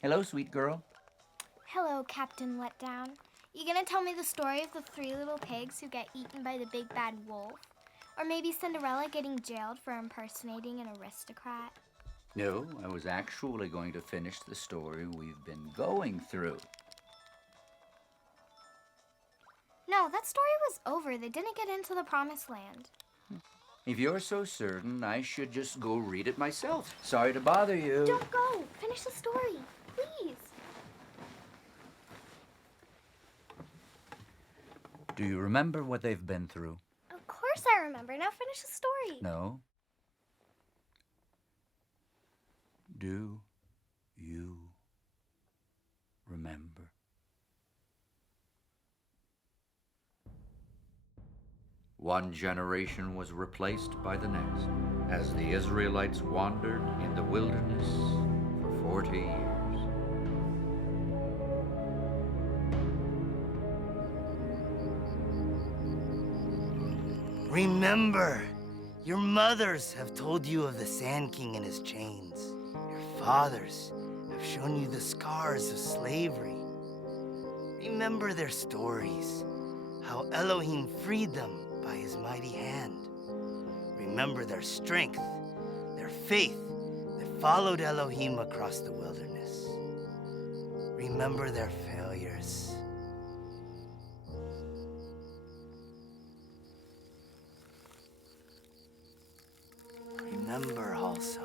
Hello, sweet girl. Hello, Captain Letdown. You gonna tell me the story of the 3 little pigs who get eaten by the big bad wolf? Or maybe Cinderella getting jailed for impersonating an aristocrat? No, I was actually going to finish the story we've been going through. No, that story was over. They didn't get into the promised land. If you're so certain, I should just go read it myself. Sorry to bother you. Don't go! Finish the story, please! Do you remember what they've been through? Of course I remember. Now finish the story. No. Do you remember? One generation was replaced by the next, as the Israelites wandered in the wilderness for 40 years. Remember, your mothers have told you of the Sand King and his chains. Your fathers have shown you the scars of slavery. Remember their stories, how Elohim freed them by his mighty hand. Remember their strength, their faith that followed Elohim across the wilderness. Remember their failures. Remember also.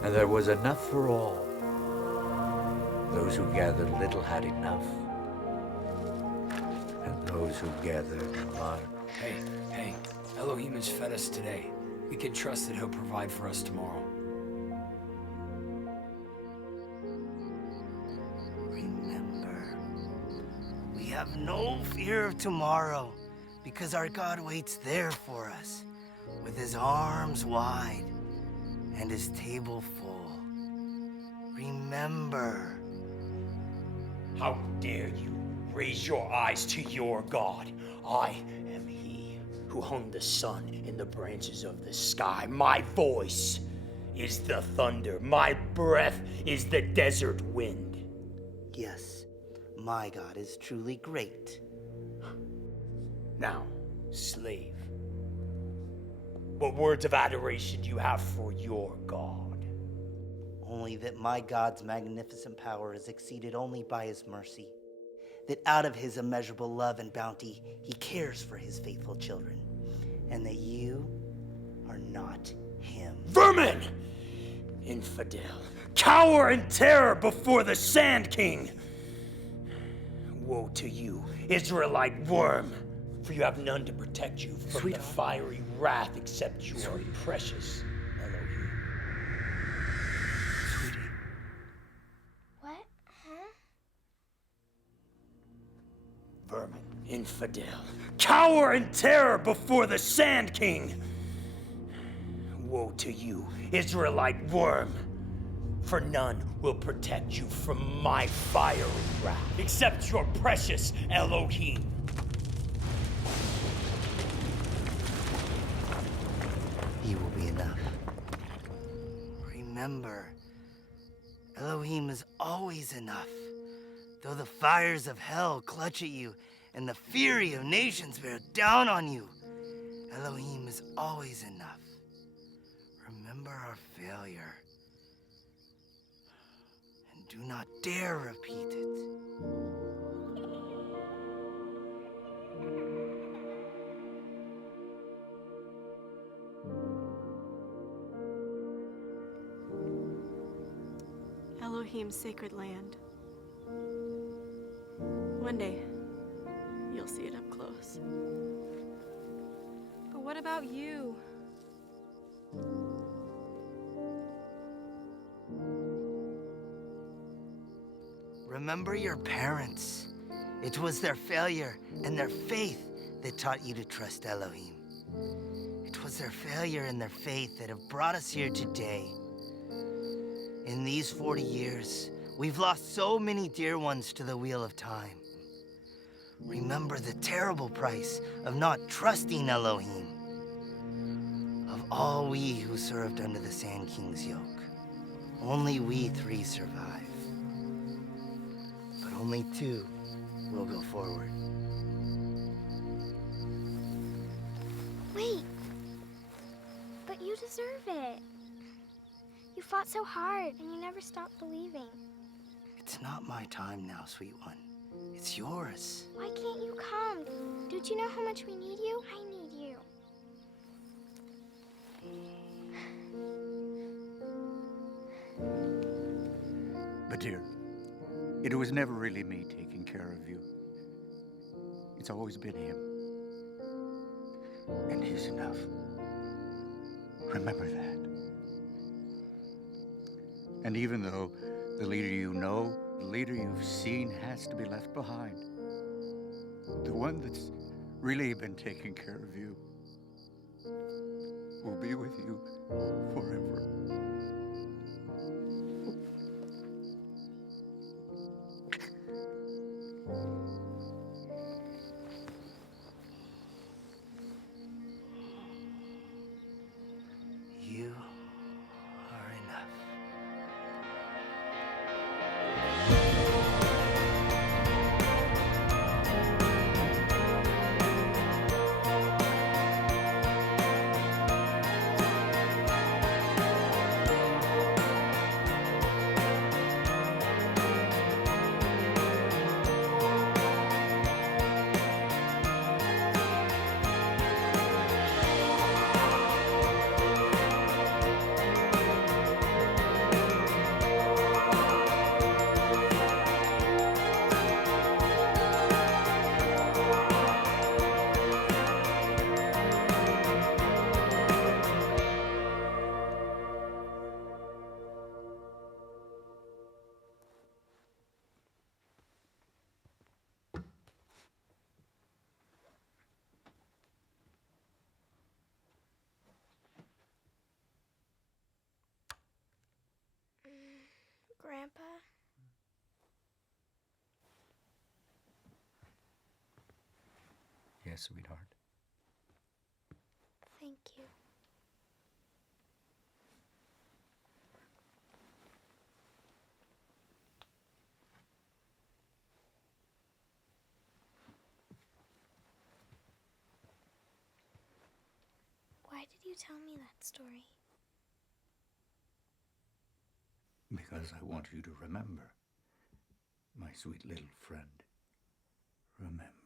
And there was enough for all. Those who gathered little had enough, and those who gathered much. Hey, Elohim has fed us today. We can trust that he'll provide for us tomorrow. Remember, we have no fear of tomorrow because our God waits there for us with his arms wide and his table full. Remember. How dare you raise your eyes to your God? I am he who hung the sun in the branches of the sky. My voice is the thunder. My breath is the desert wind. Yes, my God is truly great. Now, slave, what words of adoration do you have for your God? Only that my God's magnificent power is exceeded only by his mercy. That out of his immeasurable love and bounty, he cares for his faithful children. And that you are not him. Vermin! Infidel, cower in terror before the Sand King. Woe to you, Israelite worm, for you have none to protect you from the fiery wrath except your precious Elohim. Sweetie. What? Huh? Vermin, infidel, cower in terror before the Sand King. Woe to you, Israelite worm, for none will protect you from my fiery wrath, except your precious Elohim. He will be enough. Remember, Elohim is always enough. Though the fires of hell clutch at you and the fury of nations bear down on you, Elohim is always enough. Remember our failure. And do not dare repeat it. Elohim's sacred land. One day, you'll see it up close. But what about you? Remember your parents. It was their failure and their faith that taught you to trust Elohim. It was their failure in their faith that have brought us here today. In these 40 years, we've lost so many dear ones to the wheel of time. Remember the terrible price of not trusting Elohim. Of all we who served under the Sand King's yoke, only we 3 survive. But only 2 will go forward. Wait. But you deserve it. You fought so hard, and you never stopped believing. It's not my time now, sweet one. It's yours. Why can't you come? Don't you know how much we need you? I need you. But dear, it was never really me taking care of you. It's always been him. And he's enough. Remember that. And even though the leader you know, the leader you've seen has to be left behind, the one that's really been taking care of you will be with you forever. You are enough. Grandpa? Yes, sweetheart. Thank you. Why did you tell me that story? Because I want you to remember, my sweet little friend. Remember.